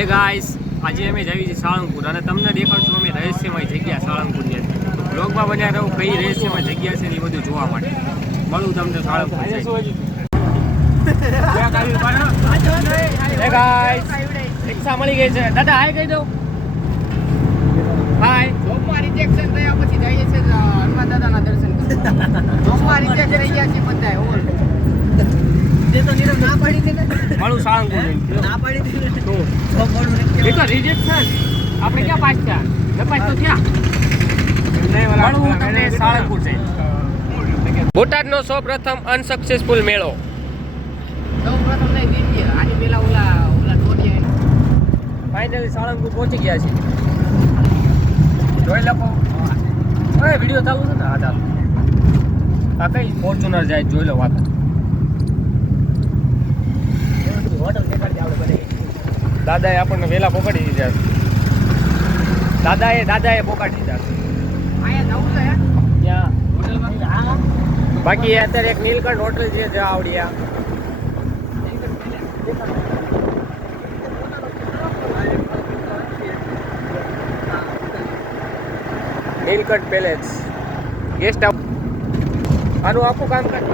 હે ગાઈસ, આજે અમે જઈએ છીએ સાળંગપુર અને તમને દેખાડશું અમે રહસ્યમય જગ્યા સાળંગપુરની અંદર. બ્લોગમાં બન્યા રહો, કઈ રહસ્યમય જગ્યા છે એ બધું જોવા માટે. મળું તમને સાળંગપુર જઈ. હે ગાઈસ, રિક્ષા મળી ગઈ છે. દાદા હાય કહી દો. હાય. જોબમાં રિજેક્શન થયા પછી જઈએ છે હનુમાન દાદાના દર્શન કરવા. જોબમાં રિજેક્ટ થઈ ગયા છે બધા ઓલ. તે તો નીરવ ના પાડી દે ને. મળું સાળંગપુર ના પાડી દે ને. તો જોબ મળું એ નથી. તો રિજેક્શન. આપણે ક્યાં પાસ થયા? નપાસ તો થયા. મળું તમને સાળંગપુર છે. બોટાદનો સૌપ્રથમ અનસક્સેસફુલ મેળો. સૌપ્રથમ નહીં દીધી આની પેલા ઓલા ટોટિયા ફાઇનલી સાળંગપુર પહોંચી ગયા છે. જોઈ લોકો. હવે વિડીયો ચાલુ છે ને? હા ચાલુ. આ કઈ ફોર્ચ્યુનર જાય જોઈ લો વાત. હોટલ દેખાડી આપણે બધે. દાદાએ આપણને વેલા પોકાડી દીધા છે. દાદાએ પોકાડી દીધા છે. આયા જવું છે હે ત્યાં હોટલમાં. હા બાકી અત્યારે એક નીલકંઠ હોટલ છે જ્યાં આવડ્યા. Neelkanth palace guest house. આનું આખું કામકાજ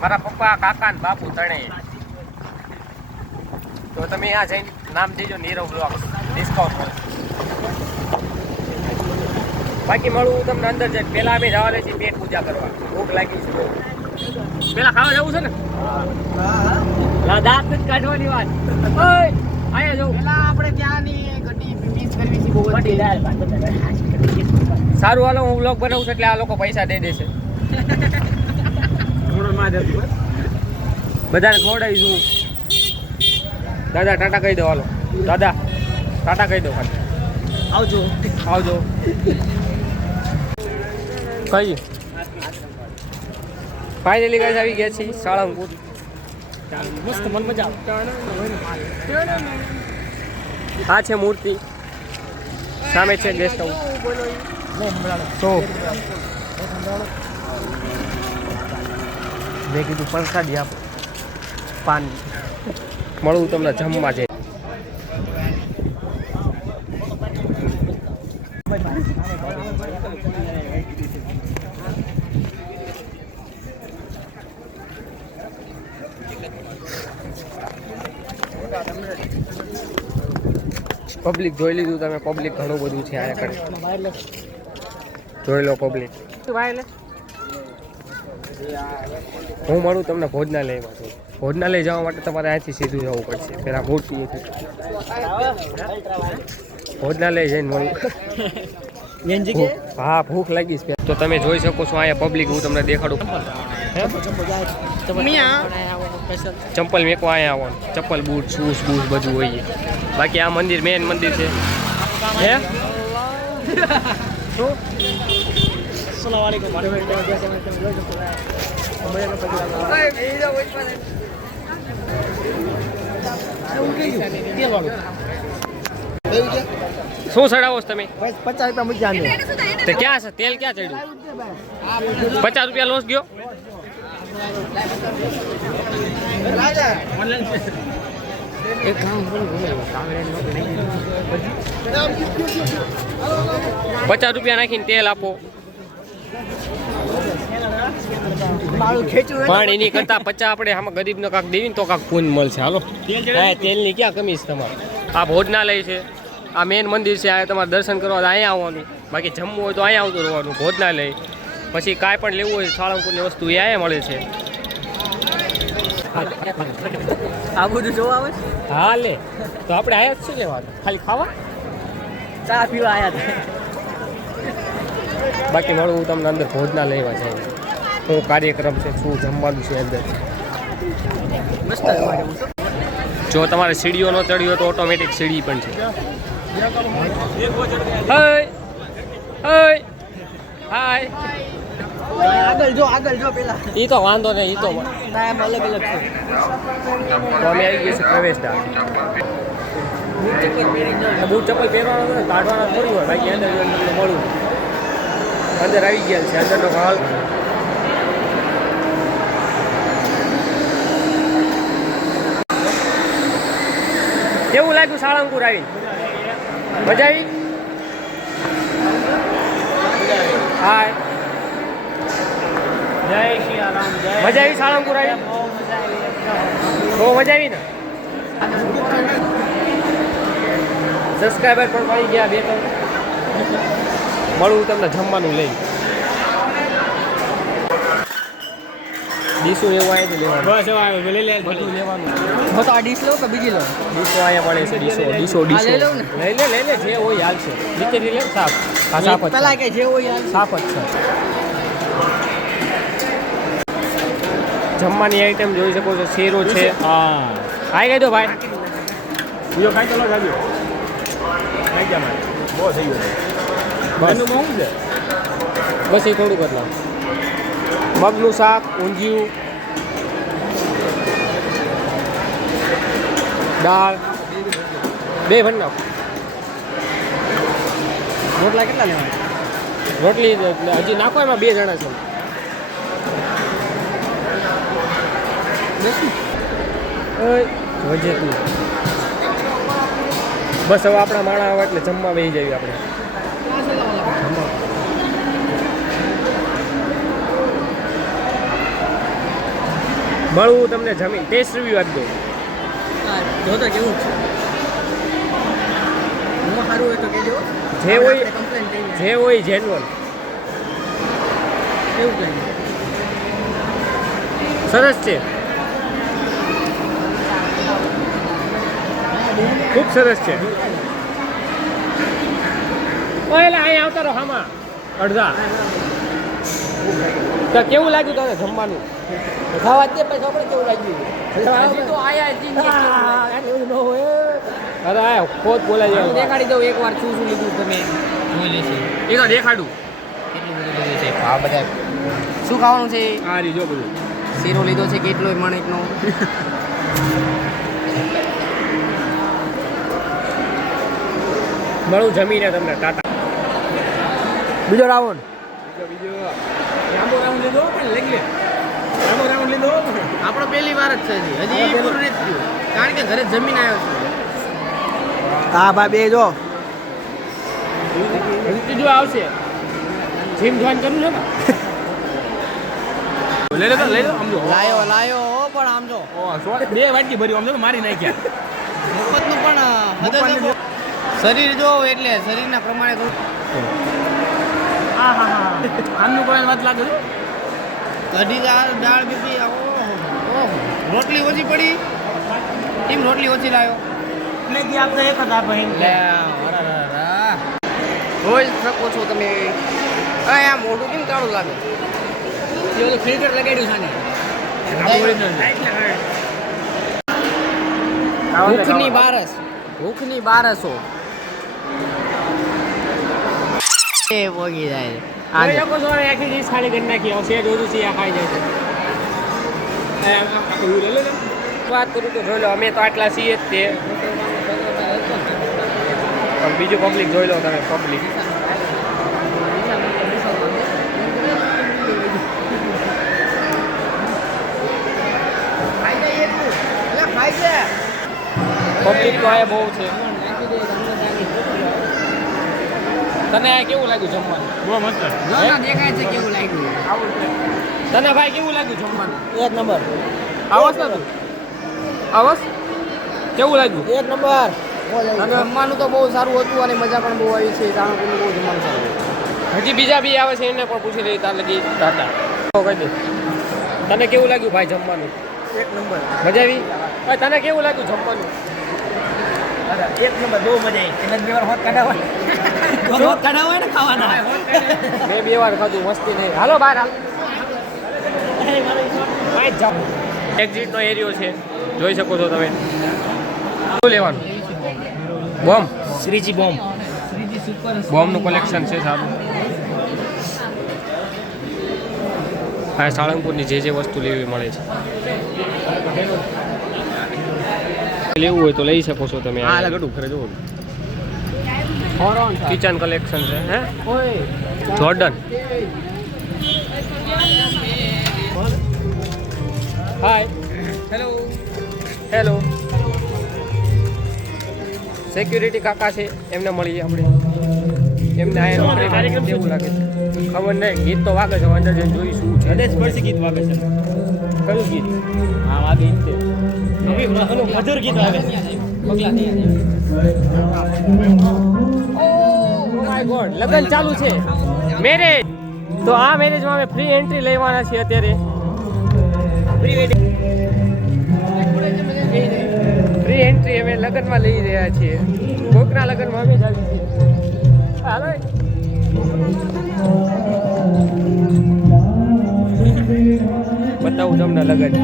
મારા પપ્પા કાકા ને બાપુ ત્રણેય. તો તમે અહીંયા જઈને નામ દેજો નીરવ બ્લોગ્સ, ડિસ્કાઉન્ટ મળે. બાકી મળું હું તમને અંદર જઈને. પહેલા અમે જવાના છીએ પેટ પૂજા કરવા. ભૂખ લાગી છે. પેલા ખાવા જવું છે ને? દાંત જ કાઢવાની વાત. ઓય આયા જવું. પેલા આપણે ત્યાંની ગड्डी મિસ કરવી છે બહુ જ. સારું હાલો, હું બ્લોગ બનાવું છું એટલે આ લોકો પૈસા દઈ દેશે. બધાને ખવડાવીશું. દાદા ટાટા કહી દો. હાલો દાદા ટાટા કહી દો. ખાલી આવજો. કઈ ફાઇનલી ગાઈસ આવી ગયા છીએ સાળંગપુર. મસ્ત મન મજા આવે. આ છે મૂર્તિ, સામે છે ગેસ્ટ હાઉસ. તો મેં કીધું પ્રસાદી આપો, પાન. મળું તમને જમવા છે. પબ્લિક જોઈ લીધું તમે. પબ્લિક ઘણું બધું છે આ કಡೆ. જોઈ લો પબ્લિક. હું મળું તમને ભોજનાલયમાં છું. ભોજનાલય જવા માટે તમારે અહીંથી સીધું જવું પડશે. પેલા મૂર્તિ ભોજનાલય જઈને મળું. હા ભૂખ લાગી છે. તો તમે જોઈ શકો છો અહીંયા પબ્લિક. હું તમને દેખાડું. ચંપલ મેકવા અહીંયા આવવાનું. ચપ્પલ બૂટ શૂઝ બૂટ બધું હોય. બાકી આ મંદિર મેન મંદિર છે. હે શું? શું ચડાવો છો તમે? 50 રૂપિયા મૂક્યા ને. તે ક્યાં છે તેલ? ક્યાં ચડ્યું? 50 રૂપિયા લોસ ગયો. એક કામ કરું, 50 રૂપિયા નાખીને તેલ આપો. પણ એની કરતા 50 આપણે આમાં ગરીબને કાંક દેવી ને તો કાંક પૂન મળશે. હાલો તેલની ક્યાં કમી છે તમારે? આ ભોજનાલય છે, આ મેન મંદિર છે. આ તમારે દર્શન કરવા અહીંયા આવવાનું. બાકી જમવું હોય તો અહીંયા આવતું રહેવાનું. ભોજનાલય પછી કાંઈ પણ લેવું હોય સાળંગપુરની વસ્તુ એ અહીંયા મળે છે. આ બધું જોવા આવે. હા લે, તો આપણે આયા જ શું લેવાનું? ખાલી ખાવા ચા પીવા આયા હતા. બાકી મળું હું તમને અંદર ભોજનાલયમાં જાય. શું કાર્યક્રમ છે, શું જમવાનું છે અંદર. મસ્ત જો તમારે સીડીઓ ન ચડી હોય તો ઓટોમેટિક સીડી પણ છે. હાય આગળ જો પેલા. એ તો વાંધો નહીં. એ તો ટાઈમ અલગ છે. તો અમે આવી ગયા છે પ્રવેશદ્વાર. બૂટ ચપ્પલ પહેરવાનો કાઢવાના થોડી હોય. બાકી અંદર તમને મળું. અંદર આવી ગયા છે. અંદરનો હાલ કેવું લાગ્યું સાળંગપુર આવી? મજા આવી? હાય જય સિયારામ જય મજા આવી સાળંગપુર આવી? બહુ મજા આવી ને? સબસ્ક્રાઈબર પણ મળી ગયા 2-3. મળું તમને જમવાનું લઈ. ડીશું એવું આવે તો લેવાનું. બસ હવે આવ્યો લઈ લે બધું લેવાનું. હું તો આ ડીશ લઉં કે બીજી લઉં? ડીશો અહીંયા મળે છે. ડીશો આ લઈ લઉં ને? લઈ લે જે હોય હાલશે. નીચેથી લે સાફ. હા સાફ જ પેલા છે. કે જે હોય યાર સાફ જ છે. જમવાની આઈટમ જોઈ શકો છો. શેરો છે. હા ખાઈ ગઈ તો ભાઈ? બીજો ખાઈ ચલો ખાજો ખાઈ ગયા મારે બહુ થઈ ગયો બસ એનું શું છે બસ એ થોડુંક જ લાવ. મગનું શાક, ઊંધિયું, દાળ, 2 ભરી નાખો. રોટલા કેટલા લેવાના? રોટલી હજી નાખો, એમાં 2 જણા છે. વજેટનું બસ હવે આપણા માણા આવે એટલે જમવા બેસી જઈએ આપણે. મળવું તમને જમીન ટેસ્ટ રિવ્યુ આપી દઉં. જોતો કેવું છે હું સારું હોય તો કહેજો જે હોય કમ્પ્લેન થઈ જે હોય જેન્યુઅલ કેવું કહે સરસ છે, ખૂબ સરસ છે. એટલે અહીંયા આવતા રહો હામાં અડધા. તો કેવું લાગ્યું તને જમવાનું? ખાવા દે પછી આપણે કેવું લાગ્યું હજી તો આયા જ અરે આ ખોદ બોલાઈ જાય. દેખાડી દઉં એકવાર શું શું લીધું તમે જોઈ લેશે એ તો દેખાડું. કેટલું બધું લીધું છે આ બધા શું ખાવાનું છે આ રીજો બધું. શીરો લીધો છે કેટલો મણિકનો મળું જમીને તમને ટાટા. બીજો રાઉન્ડ લાંબો રાઉન્ડ લીધો પણ લઈ લે. લાંબો રાઉન્ડ લીધો. આપણો પહેલી વાર જ છે હજી પૂરું નથી થયું કારણ કે ઘરે જમીન આવ્યો છું હા ભાઈ બે જો ત્રીજો આવશે. જીમ જોઈન કરવું છે ને? લઈ લો આમ જો. લાયો પણ આમ જો 2 વાટકી ભરી આમ જો મારી નાખ્યા. મફતનું પણ હદે શરીર જો એટલે શરીરના પ્રમાણે થોડું આમનું કોઈ વાત લાગે છે. કઢી દાળ બીજી ઓહો રોટલી ઓછી પડી કેમ રોટલી ઓછી લાવ્યો એટલે આપણે એક જ આપે. લે જોઈ શકો છો તમે આ મોઢું કેમ કાળું લાગે એ ઓલું ફિલ્ટર લગાડ્યું છે ભૂખની બારસો એ પોગી જાય આ લોકો જો આખી ડીશ ખાલી કરી નાખી. હવે સેજ ઓછું છે આ ખાઈ જાય છે. વાત કરું તો જોઈ લો, અમે તો આટલા છીએ જ તે. પણ બીજું પબ્લિક જોઈ લો તમે. પબ્લિક પબ્લિક તો આ બહુ છે. તને આ કેવું લાગ્યું જમવાનું? બહુ મસ્ત. દેખાય છે કેવું લાગ્યું તને ભાઈ કેવું લાગ્યું જમવાનું? 1 નંબર આવસ ને તું? આવસ? કેવું લાગ્યું? 1 નંબર જમવાનું તો બહુ સારું હતું અને મજા પણ બહુ આવી છે સાણંદનું બહુ જમવાનું સારું હજી બીજા બી આવે છે, એને પણ પૂછી લઈ. તાર લગી ટાટા કહી દે. તને કેવું લાગ્યું ભાઈ જમવાનું? 1 નંબર મજા આવી? ભાઈ તને કેવું લાગ્યું જમવાનું? 1 નંબર બહુ મજા આવી એટલે 2 વાર હોત કાઢા હોય ને ખાવાના મેં 2 વાર ખાધું, મસ્તી નહીં. હાલો બહાર હાલ. એક્ઝિટનો એરિયો છે, જોઈ શકો છો તમે. શું લેવાનું? બોમ્બ. શ્રીજી બોમ્બ બોમ્બનું કલેક્શન છે સારું. હા, સાળંગપુરની જે વસ્તુ લેવી મળે છે. લેવું હોય તો લઈ શકો છો તમે. હા લગડું ખરે જોવું કિચન કલેક્શન છે. Hey Jordan. Hi. Hello hello. Security કાકા છે એમને મળીએ આપણે. એમને આયા કાર્યક્રમ કેવું લાગે છે ખબર નહીં. ગીત તો વાગે છે, અંદર જઈને જોઈશું. હૃદયસ્પર્શી ગીત વાગે છે. કયું ગીત? હા વાગે ઈ તે. મધુર ગીત વાગે છે. ઓ માય ગોડ, લગ્ન ચાલુ છે. મેરેજ. તો આ મેરેજમાં અમે ફ્રી એન્ટ્રી લેવાના છીએ અત્યારે. ફ્રી એન્ટ્રી અમે લગ્નમાં લઈ રહ્યા છીએ. કોકના લગ્નમાં અમે જ આવી છીએ. હાલો બતાવું તમને લગ્ન.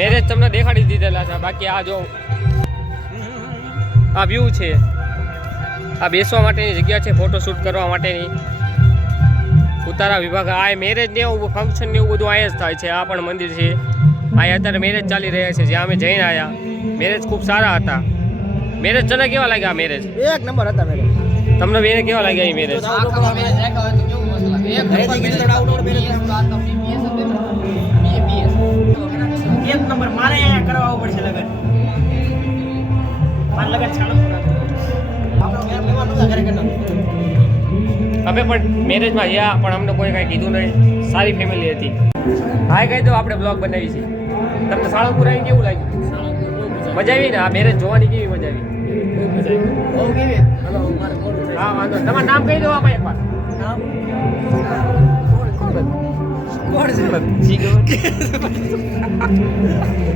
મેરેજ તમને દેખાડી દીધેલા છે. બાકી આ જો આ વ્યૂ છે. આ બેસવા માટેની જગ્યા છે, ફોટોશૂટ કરવા માટેની. ઉતારા વિભાગ. આ મેરેજ ને એવું ફંક્શન ને એવું બધું અહીંયા જ થાય છે. આ પણ મંદિર છે. અહીંયા અત્યારે મેરેજ ચાલી રહ્યા છે. જ્યાં અમે જઈને આવ્યા, મેરેજ ખૂબ સારા હતા. મેરેજ તને કેવા લાગ્યા? મેરેજ એક નંબર હતા મેરેજ. તમને બેને કેવા લાગ્યા એ મેરેજ? એક નંબર મારે અહીંયા કરવા આવવું પડશે લગન. મારે લગન ચાલુ અમે પણ મેરેજમાં ગયા પણ અમને કોઈ કાંઈ કીધું નહીં. સારી ફેમિલી હતી. હા કહી દો આપણે બ્લોગ બનાવી છે. તમને સાળંગપુર આવીને કેવું લાગ્યું? મજા આવી ને? આ મેરેજ જોવાની કેવી મજા આવી? હા વાંધો. તમારું નામ કહી દો આમાં એકવાર.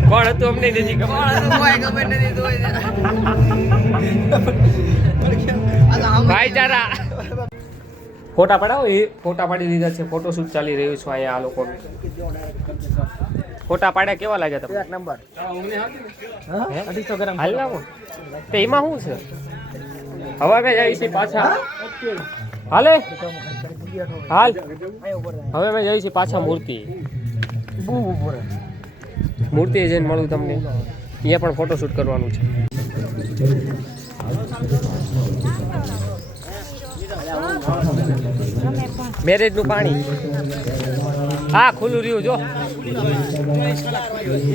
કોણ હતું અમને નથી ખબર. ભાઈચારા. ફોટા પડાવો. એ ફોટા પાડી દીધા છે. ફોટોશૂટ ચાલી રહ્યું છે અહીંયા. આ લોકો ફોટા પાડ્યા. કેવા લાગ્યા તમને? એક નંબર. 250 ગ્રામ. હાલ લાવો. તો એમાં શું છે? હવે અમે જઈએ છીએ પાછા. હાલે હાલ. હવે અમે જઈએ છીએ પાછા મૂર્તિ. મૂર્તિ જઈને મળું તમને. અહીંયા પણ ફોટોશૂટ કરવાનું છે. મેરેજનું પાણી હા ખુલ્લું રહ્યું જો.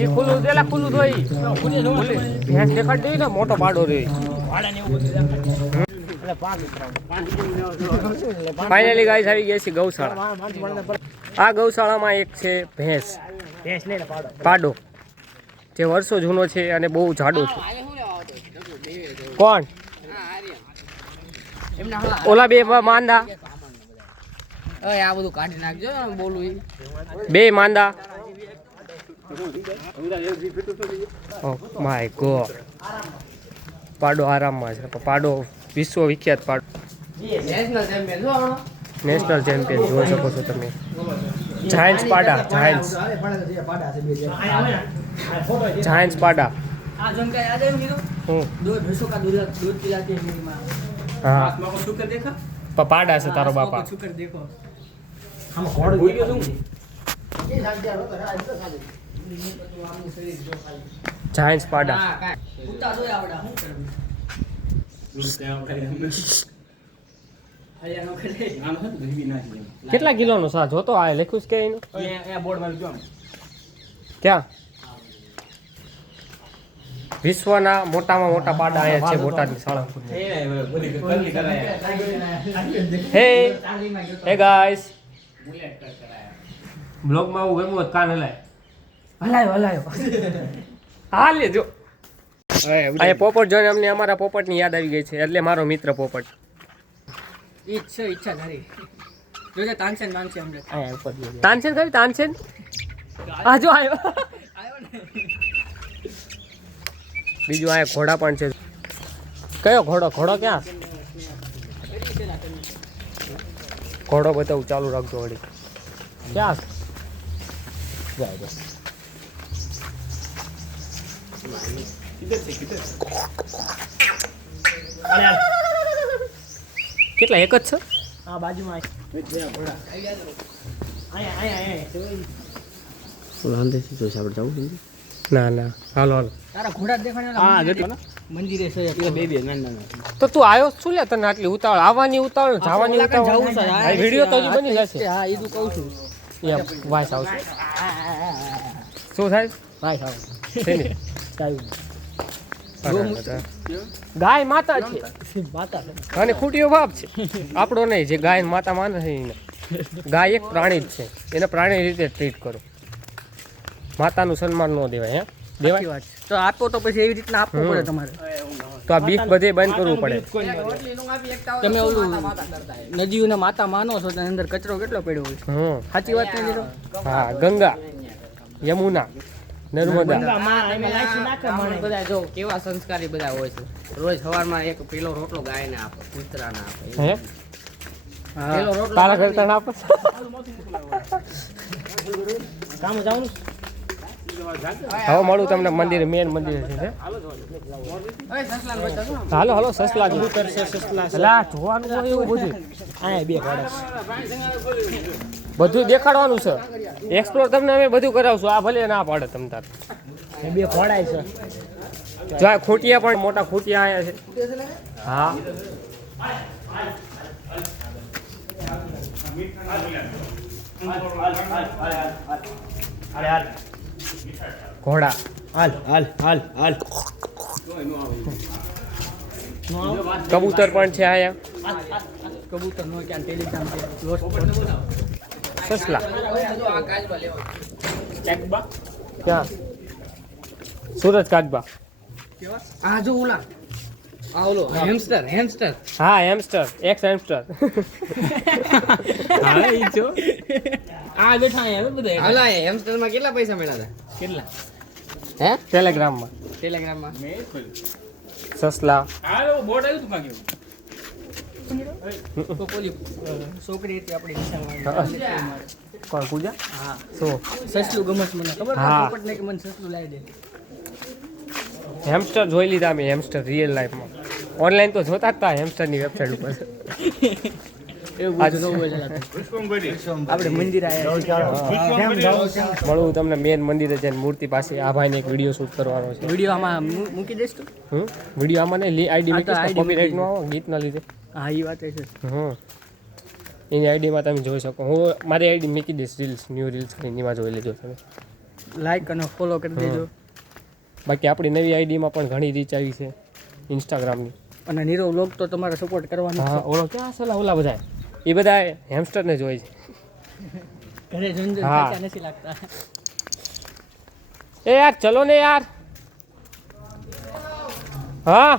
એ ખુલ્લું પેલા ખુલ્લું ધોઈ ભેંસ દેખાડ દઈ ને. મોટો પાડો રહ્યો. ફાઇનલી ગાઈસ આવી ગયા છે ગૌશાળા. આ ગૌશાળામાં એક છે ભેંસ પાડો, જે વર્ષો જૂનો છે અને બહુ જાડો છે. કોણ? ઓલા બે માંદા. આ બધું કાઢી નાખજો બોલું. બે માંદા. Oh my God. પાડો આરામમાં છે. પાડો વિશ્વ વિખ્યાત પાડો. નેશનલ ચેમ્પિયન જોઈ શકો છો તમે. જાયન્ટ્સ પાડા. જાયન્ટ્સ પાડા. હું હા પાડા છે તારો બાપા. જાયન્ટ્સ પાડા. કેટલા કિલોનો સા જોતો આ લખ્યું છે કે એનું? ક્યાં? વિશ્વના મોટામાં મોટા પાડા અહીંયા છે બોટાદની સાળંગપુર. હે ગાઈસ, બ્લોગમાં આવું ગમ્યું હોત કાન હલાયો. હાલ લેજો. અહીંયા પોપટ જોઈને અમને અમારા પોપટની યાદ આવી ગઈ છે. એટલે મારો મિત્ર પોપટ. ઈચ્છા ધરી જોજે. તાનસેન માંગશે અમને. તાનસેન ખરી? તાનસેન આ જો આવ્યો. બીજું આ ઘોડા પણ છે. કયો ઘોડો? ઘોડો ક્યાં? ઘોડો બતાવું. ચાલુ રાખજો વળી. ક્યાં? કેટલા? એક જ છે? આ બાજુમાં ના ના હાલો હાલો તારા ઘોડા દેખાડે મંદિરે છે તો તું આવ્યો શું લે તને આટલી ઉતાવળ આવવાની ઉતાવળ જવાની ઉતાવળ વિડીયો તો હજી બની જશે હા એ તું કહું છું એમ વાસ આવશે શું થાય ભાઈ સાહેબ શેની? ગૌ- ગાય માતા છે માતા અને ખૂટીઓ બાપ છે આપણો નહીં જે ગાય માતા માને છે એને ગાય એક પ્રાણી જ છે એને પ્રાણી રીતે ટ્રીટ કરો માતાનું સન્માન ન દેવાય હે દેવાય વાત તો આપો તો પછી એવી રીતના આપવું પડે તમારે તો આ બીક બધે બંધ કરવું પડે તમે ઓલું નદીઓને માતા માનો છો તેની અંદર કચરો કેટલો પડ્યો હોય છે સાચી વાત નહીં દીધો હા ગંગા યમુના નર્મદા બધા જો કેવા સંસ્કારી બધા હોય છે રોજ સવારમાં એક પેલો રોટલો ગાયને આપે કૂતરાને આપે હે પેલો રોટલો તારા કરતા ના આપો કામ જવાનું હવે મળું તમને મંદિર મેન મંદિર છે હાલો હાલો સસલા સસલા જોવાનું હોય એવું બધું આ બે ઘોડા બધું દેખાડવાનું છે એક્સપ્લોર તમને અમે બધું કરાવશું આ ભલે ના પાડે તમ તાર બે ઘોડા છે જો આ ખૂટિયા પણ મોટા ખૂટિયા આયા છે હા ઘોડા હાલ હાલ હાલ હાલ કબૂતર પણ છે આયા કબૂતર નો ક્યાં ટેલિગ્રામ છે સસલા ચકબા ક્યાં સુરજ કાચબા આ જો ઓલા આ ઓલો હેમસ્ટર હેમસ્ટર હા હેમસ્ટર એક્સ હેમસ્ટર હા ઈ જો આ બેઠા અહીંયા બધા હાલા હેમસ્ટર માં કેટલા પૈસા મળ્યા કેટલા હે ટેલિગ્રામમાં ટેલિગ્રામ માં સસલા હાલો બોર્ડ આવ્યું તું કાંઈ તો પેલી છોકરી હતી આપણી નિશામાં કોણ પૂજા હા શું સસલું ગમત મને ખબર હા. પોપટ ને કે મને સસલું લાવી દે હેમસ્ટર જોઈ લીધા મેં હેમસ્ટર રિયલ લાઈફમાં ઓનલાઈન તો જોતા જ હતા હેમસ્ટરની વેબસાઇટ ઉપર એવું આજ- બધું નવું હોય આપણે મંદિર આવ્યા મળું તમને મેન મંદિરે જઈને મૂર્તિ પાસે આ ભાઈને એક વિડીયો શૂટ કરવાનો છે વિડીયો આમાં મૂકી દઈશ તું વિડીયો આમાં નહીં આઈડી હા, તો મૂકીશ ID કોપીરાઇટ નો મૂકી આવે ગીતના લીધે હા એ વાત છે એની આઈડીમાં તમે જોઈ શકો હું મારી આઈડી મૂકી દઈશ રીલ્સ ન્યૂ રીલ્સ એનીમાં જોઈ લેજો તમે લાઈક અને ફોલો કરી દેજો બાકી આપણી નવી આઈડીમાં પણ ઘણી રીચ આવી છે ઇન્સ્ટાગ્રામની અને નીરવ વ્લોગ તો તમારે સપોર્ટ કરવાનો હા ઓલો ક્યાં છે ઓલા બધા એ બધા હેમસ્ટરને જોઈ છે ઘરે જોઈને હા. જોઈને નથી લાગતા એ યાર ચલો ને યાર હા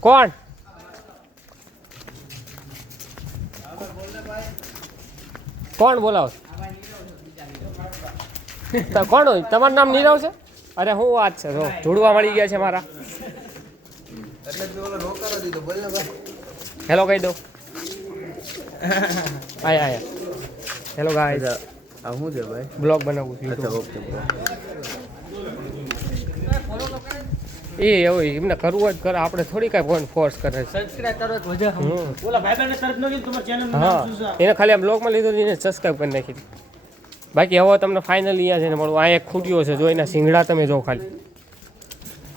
કોણ કોણ બોલાવો તો કોણ હોય તમારું નામ નીરવ છે અરે હું વાત છે જો જોડવા મળી ગયા છે મારા હેલો કહી દો આયા હેલો ગાઈસ આ શું છે ભાઈ બ્લોગ બનાવું છું અચ્છા YouTube. ઓકે એ એવું એમને કરવું હોય તો કરે આપણે થોડી કાંઈ ફોન ફોર્સ કરે છે સબસ્ક્રાઇબ કરો તો મજા આવે. ઓલા ભાઈબંધને તરફ ન કીધું તમારા ચેનલનું હા નામ શું છે એને ખાલી આ બ્લોગમાં લીધો એને સબસ્ક્રાઈબ કરી નાખી દીધી. બાકી હવે તમને ફાઇનલી અહીંયા છે ને મળું આ એક ખૂટ્યો છે જો એના સિંગડા તમે જો ખાલી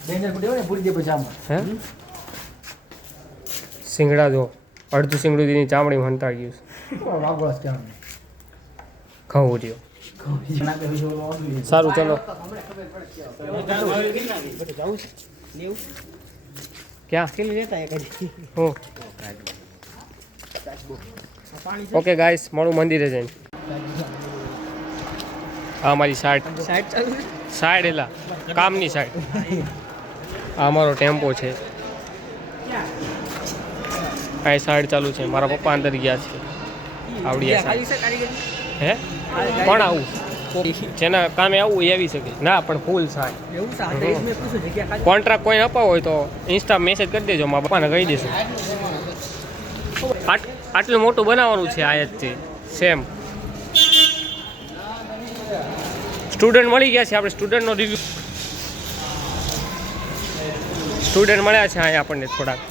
ડેન્જર પૂરી હોય ને પૂરી દે પછી આમાં હે સિંગડા જો અડધું સિંગડું એની ચામડી હંતાઈ ગયું છે વાગોળ જ કહેવાનું ઘઉં રહ્યો સારું ચલો ક્યાં કેટલી લેતા એક હજી હું ઓકે ગાઈસ મળું મંદિરે જઈને આ મારી સાઈડ સાઈડ ચાલુ છે? સાઈડ એલા કામની સાઈડ આ અમારો ટેમ્પો છે આ સાઈડ ચાલુ છે મારા પપ્પા અંદર ગયા છે આવડી આ ખાલી સાઈડ છે કારીગરી? હે કોણ આવું જેના કામે આવવું એ આવી શકે ના પણ ફૂલ સાઈડ એવું છે? આ તો એ જ મેં પૂછ્યું, જગ્યા ખાલી? કોન્ટ્રાક્ટ કોઈ અપાવો હોય તો ઇન્સ્ટા મેસેજ કરી દેજો મારા પપ્પાને કહી દેશું આટલું મોટું બનાવવાનું છે આ જ છે સેમ સ્ટુડન્ટ મળી ગયા છે આપણે સ્ટુડન્ટનો રિવ્યુ સ્ટુડન્ટ મળ્યા છે અહીંયા આપણને થોડાક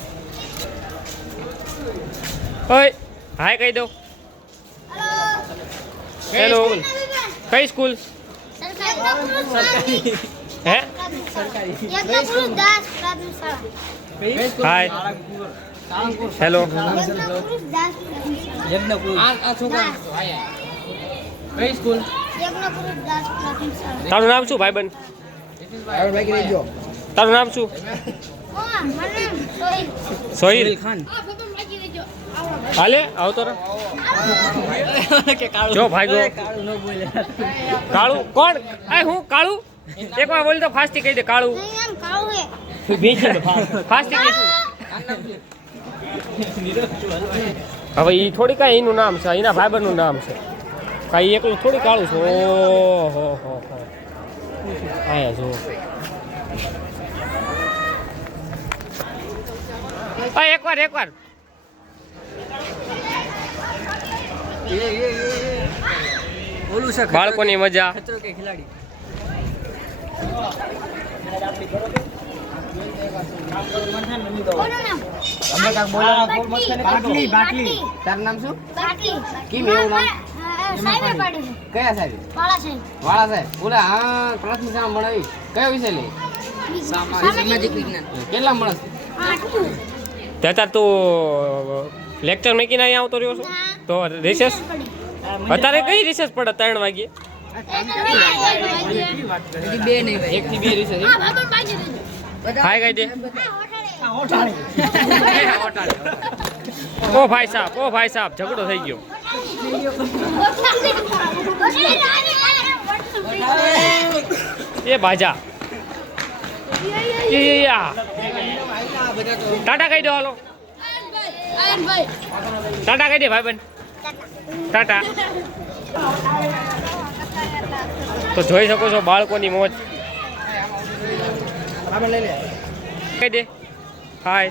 ઓય હાય કહી દો. હેલો. કઈ સ્કૂલ? હે હાય હેલો. કઈ સ્કૂલ? તારું નામ શું ભાઈબંધ? તારું નામ શું? સોહિલ ખાન હાલે આવતો રહે. જો ભાઈગો કાળું ન બોલે કાળું કોણ? આ હું કાળું? એકવાર બોલ તો ફાસ્ટી કહી દે કાળું. બેસી તો ફાસ્ટી કહી. હવે એ થોડી કાંઈ એનું નામ છે, એના ભાઈબંધનું નામ છે. કાંઈ એકલું થોડી કાળું છે. ઓહો હો હો આયા જો. આ એકવાર ઓલું છે બાળકોની મજા. ખતરો કે ખિલાડી તારું નામ શું? કેમ એવું નામ? કયા સાહેબ? વાળા સાહેબ. ઓલા હા પ્રાથમિક શાળા ભણાવી. કયો વિષય લે? સામાજિક વિજ્ઞાન. કેટલા માણસ? ત્યાં તું લેક્ચર મૂકીને અહીંયા આવતો રહ્યો છો તો રિસેસ અત્યારે કઈ રિસેસ પડે 3 વાગ્યે? એક થી બે રીસે હાય કહી દે. ઓ ભાઈ સાહેબ ઝઘડો થઈ ગયો. એ બાજા ટાટા કહી દો હાલો. ટાટા કહી દે ભાઈબંધ. ટાટા. તો જોઈ શકો છો બાળકોની મોજ. કહી દે હાય.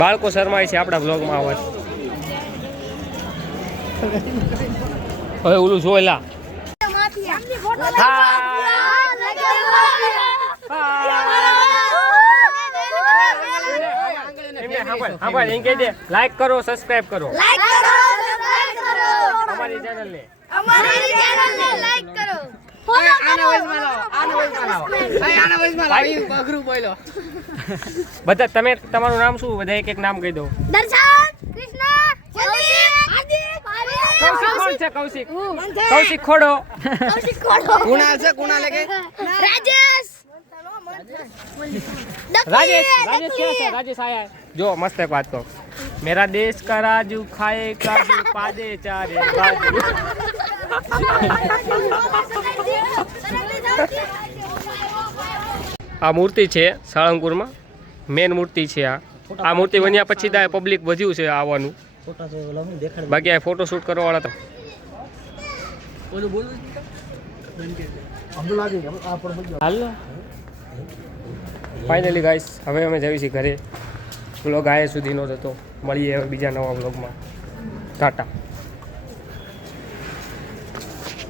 બાળકો શરમાય છે આપણા બ્લોગમાં આવવા. હવે ઓલું જોયેલા લાઈક કરો, સબસ્ક્રાઇબ કરો અમારી ચેનલને. બધા તમે તમારું નામ શું? બધા એક નામ કહી દો. કૌશિક ખોડો. કુણાલ છે? કુણાલ કે राजेश क्या है? राजेश आया है जो मस्त एक बात को मेरा देश का राजू खाए काजू पादे चारे बाजू. આ મૂર્તિ છે સાળંગપુરમાં, મેન મૂર્તિ છે. આ મૂર્તિ બન્યા પછી પબ્લિક વધ્યું છે આવવાનું. બાકી આ ફોટો શૂટ કરવા વાળા તો હાલ. ફાઇનલી ગાઈસ હવે અમે જઈએ છીએ ઘરે. બ્લોગ આયા સુધીનો હતો. મળીએ હવે બીજા નવા બ્લોગમાં. ટાટા.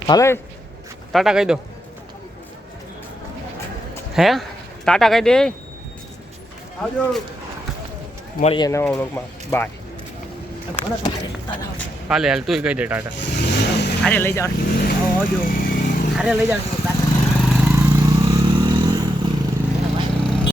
હાલો ટાટા કહી દો. હે ટાટા કહી દે. મળીએ નવા બ્લોગમાં. બાય. હાલે તું કહી દે ટાટા. અરે લઈ જાઓ. અરે લઈ જાઓ.